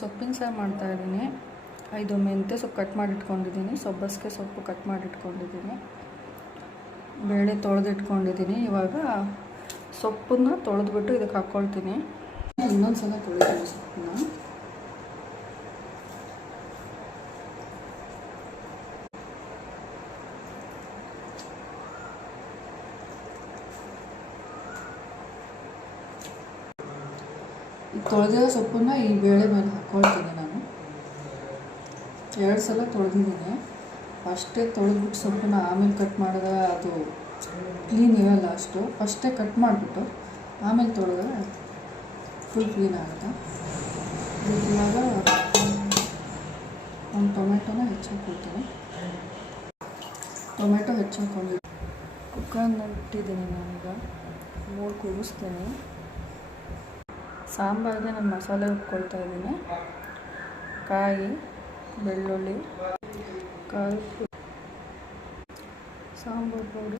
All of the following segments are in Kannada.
ಸೊಪ್ಪಿನ ಸಾರು ಮಾಡ್ತಾಯಿದ್ದೀನಿ. 5 ಮೆಂತ್ಯ ಸೊಪ್ಪು ಕಟ್ ಮಾಡಿ ಇಟ್ಕೊಂಡಿದ್ದೀನಿ, ಸಬ್ಬಸಿಗೆ ಸೊಪ್ಪು ಕಟ್ ಮಾಡಿ ಇಟ್ಕೊಂಡಿದ್ದೀನಿ, ಬೇಳೆ ತೊಳೆದಿಟ್ಕೊಂಡಿದ್ದೀನಿ. ಇವಾಗ ಸೊಪ್ಪನ್ನ ತೊಳೆದ್ಬಿಟ್ಟು ಇದಕ್ಕೆ ಹಾಕ್ಕೊಳ್ತೀನಿ. ಇನ್ನೊಂದು ಸಲ ತೊಳಿತೀನಿ ಸೊಪ್ಪನ್ನ. ತೊಳೆದಿರೋ ಸೊಪ್ಪನ್ನು ಈ ಬೇಳೆ ಮೇಲೆ ಹಾಕ್ಕೊಳ್ತೀನಿ. ನಾನು 2 ಸಲ ತೊಳೆದಿದ್ದೀನಿ. ಫಸ್ಟೇ ತೊಳೆದ್ಬಿಟ್ಟು ಸೊಪ್ಪನ್ನು ಆಮೇಲೆ ಕಟ್ ಮಾಡಿದ್ರೆ ಅದು ಕ್ಲೀನ್ ಇರೋಲ್ಲ ಅಷ್ಟು. ಫಸ್ಟೇ ಕಟ್ ಮಾಡಿಬಿಟ್ಟು ಆಮೇಲೆ ತೊಳೆದ್ರೆ ಫುಲ್ ಕ್ಲೀನ್ ಆಗುತ್ತೆ. ಇವಾಗ ಒಂದು ಟೊಮೆಟೊನ ಹೆಚ್ಚಾಕೊಳ್ತೀನಿ. ಟೊಮೆಟೊ ಹೆಚ್ಚಾಕೊಂಡು ಕುಕ್ಕರ್ನ ಇಟ್ಟಿದ್ದೀನಿ. ನಾನೀಗ 3 ಕೂಗಿಸ್ತೀನಿ. ಸಾಂಬಾರಿಗೆ ನಾನು ಮಸಾಲೆ ರುಬ್ಕೊಳ್ತಾ ಇದ್ದೀನಿ. ಕಾಯಿ, ಬೆಳ್ಳುಳ್ಳಿ, ಕಾಯಿ, ಸಾಂಬಾರು ಪುಡಿ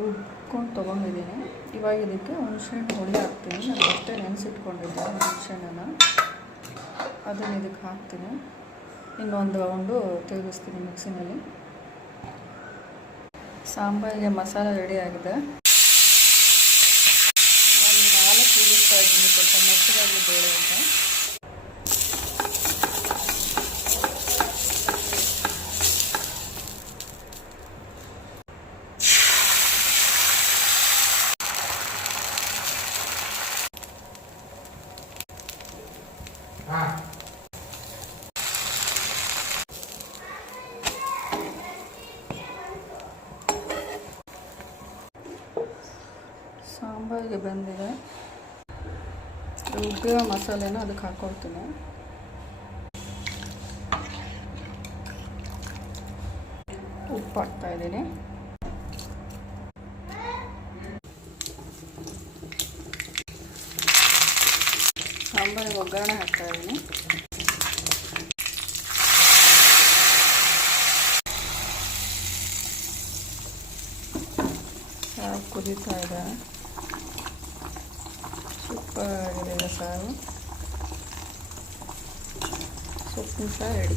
ರುಬ್ಕೊಂಡು ತೊಗೊಂಡಿದ್ದೀನಿ. ಇವಾಗ ಇದಕ್ಕೆ ಹುಣಸೆಹಣ್ಣು ಹುಳಿ ಹಾಕ್ತೀನಿ. ನಾನು ಅಷ್ಟೇ ನೆನೆಸಿಟ್ಕೊಂಡಿದ್ದೆ ಹುಣಸೆಹಣ್ಣನ್ನು, ಅದನ್ನು ಇದಕ್ಕೆ ಹಾಕ್ತೀನಿ. ಇನ್ನೊಂದು ರೌಂಡು ತಿರುಗಿಸ್ತೀನಿ ಮಿಕ್ಸಿನಲ್ಲಿ. ಸಾಂಬಾರಿಗೆ ಮಸಾಲೆ ರೆಡಿ ಆಗಿದೆ. ಕೂಗಿಸ್ತಾ ಇದ್ದೀನಿ ಸ್ವಲ್ಪ ಮೆತ್ತಗಾಗಿ ಬೇಳೆ ಅಂತ. ಸಾಂಬಾರಿಗೆ ಬಂದಿದೆ. ರುಬ್ಬಿರೋ ಮಸಾಲೆನ ಅದಕ್ಕೆ ಹಾಕ್ಕೊಳ್ತೀನಿ. ಉಪ್ಪು ಹಾಕ್ತಾಯಿದ್ದೀನಿ. ಸಾಂಬಾರಿಗೆ ಒಗ್ಗರಣೆ ಹಾಕ್ತಾಯಿದ್ದೀನಿ. ಸಾರು ಕುದೀತಾ ಇದೆ. ಸೂಪರ್ ಆಗಿದೆ ಸಾರು. ಸೊಪ್ಪಿನ ಸಾರು ರೆಡಿ.